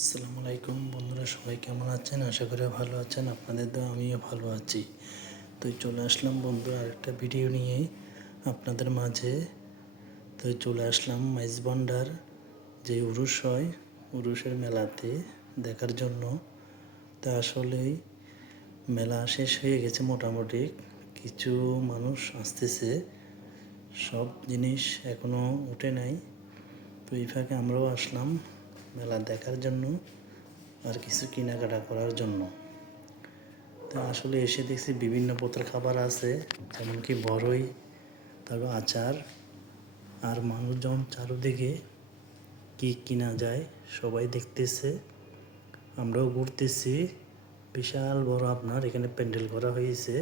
আসসালামু আলাইকুম বন্ধুরা, সবাই কেমন আছেন? আশা করি ভালো আছেন। আপনাদের তো আমিও ভালো আছি। তো চলে আসলাম বন্ধু আরেকটা ভিডিও নিয়ে আপনাদের মাঝে। তো চলে আসলাম মাইজভান্ডার যে উরুষ হয়, উরুষের মেলাতে দেখার জন্য। তা আসলেই মেলা শেষ হয়ে গেছে মোটামুটি, কিছু মানুষ আসতেছে, সব জিনিস এখনও উঠে নাই। তো এই ফাঁকে আমরাও আসলাম মেলা দেখার জন্য আর কিছু কেনাকাটা করার জন্য। তা আসলে এসে দেখছি বিভিন্ন প্রকার খাবার আছে, যেমন কি বড়ই, তারপর আচার, আর মানুষজন চারদিকে কি কিনা যায় সবাই দেখতেছে, আমরাও ঘুরতেছি। বিশাল বড় আপনার এখানে প্যান্ডেল করা হয়েছে,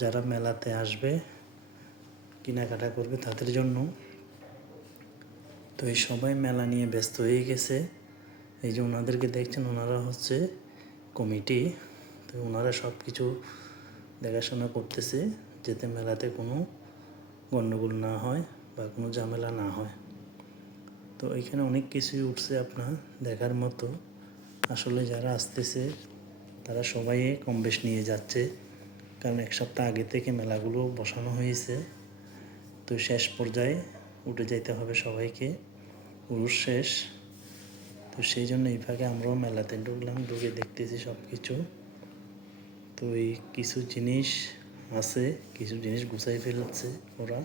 যারা মেলাতে আসবে কেনাকাটা করবে তাদের জন্য। তো এই সবাই মেলা নিয়ে ব্যস্ত হয়ে গেছে। এই যে ওনাদেরকে দেখছেন, ওনারা হচ্ছে কমিটি। তো ওনারা সব কিছু দেখাশোনা করতেছে যাতে মেলাতে কোনো গণ্ডগোল না হয় বা কোনো ঝামেলা না হয়। তো এখানে অনেক কিছুই উঠছে আপনার দেখার মতো। আসলে যারা আসতেছে তারা সবাই কম বেশ নিয়ে যাচ্ছে, কারণ এক সপ্তাহ আগে থেকে মেলাগুলো বসানো হয়েছে। তো শেষ পর্যায়ে উঠে যেতে হবে সবাইকে, উরুষ শেষ। তো সেই জন্য এই ফাঁকে আমরাও মেলাতে ঢুকলাম, ঢুকে দেখতেছি সব কিছু। তো এই কিছু জিনিস আছে, কিছু জিনিস গুছাই ফেলছে ওরা।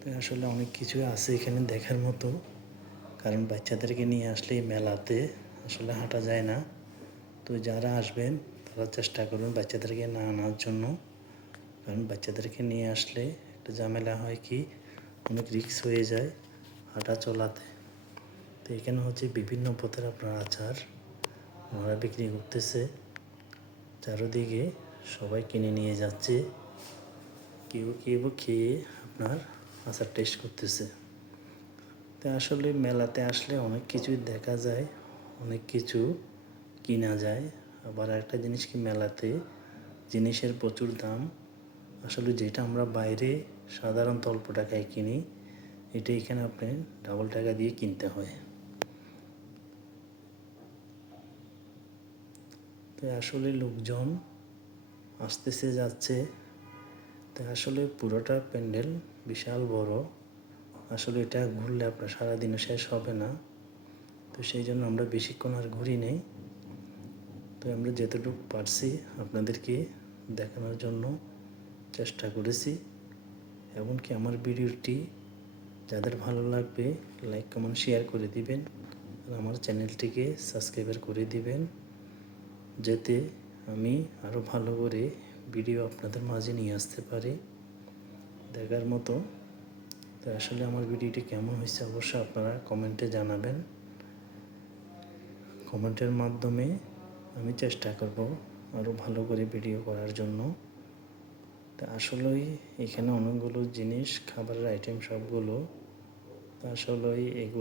তো আসলে অনেক কিছু আছে এখানে দেখার মতো, কারণ বাচ্চাদেরকে নিয়ে আসলে এই মেলাতে আসলে হাঁটা যায় না। তো যারা আসবেন তারা চেষ্টা করবেন বাচ্চাদেরকে না আনার জন্য, কারণ বাচ্চাদেরকে নিয়ে আসলে একটা ঝামেলা হয়, কি অনেক রিস্ক হয়ে যায় হাঁটা চলাতে। তো এখানে হচ্ছে বিভিন্ন পথের আপনার আচার ওনারা বিক্রি করতেছে, চারদিকে সবাই কিনে নিয়ে যাচ্ছে, কেউ কেউ খেয়ে আপনার আচার টেস্ট করতেছে। তো আসলে মেলাতে আসলে অনেক কিছুই দেখা যায়, অনেক কিছু কিনা যায়। আবার একটা জিনিস কি, মেলাতে জিনিসের প্রচুর দাম। আসলে যেটা আমরা বাইরে সাধারণত অল্প টাকায় কিনি, এটা এখানে আপনি ডাবল টাকা দিয়ে কিনতে হয়। তো আসলে লোকজন আসতেছে যাচ্ছে। তো আসলে পুরোটা প্যান্ডেল বিশাল বড়, আসলে এটা ঘুরলে আপনার সারাদিনও শেষ হবে না। তো সেই জন্য আমরা বেশিক্ষণ আর ঘুরি নেই। তো আমরা যতটুকু পারছি আপনাদেরকে দেখানোর জন্য চেষ্টা করেছি। এমনকি আমার ভিডিওটি যাদের ভালো লাগবে লাইক কমেন্ট শেয়ার করে দিবেন, আর আমার চ্যানেলটিকে সাবস্ক্রাইব করে দিবেন, যাতে আমি আরও ভালো করে ভিডিও আপনাদের মাঝে নিয়ে আসতে পারি দেখার মতো। তো আসলে আমার ভিডিওটি কেমন হয়েছে অবশ্যই আপনারা কমেন্টে জানাবেন। কমেন্টের মাধ্যমে আমি চেষ্টা করব আরও ভালো করে ভিডিও করার জন্য। তা আসলেই এখানে অনেকগুলো জিনিস, খাবারের আইটেম সবগুলো, তা আসলেই এগুলো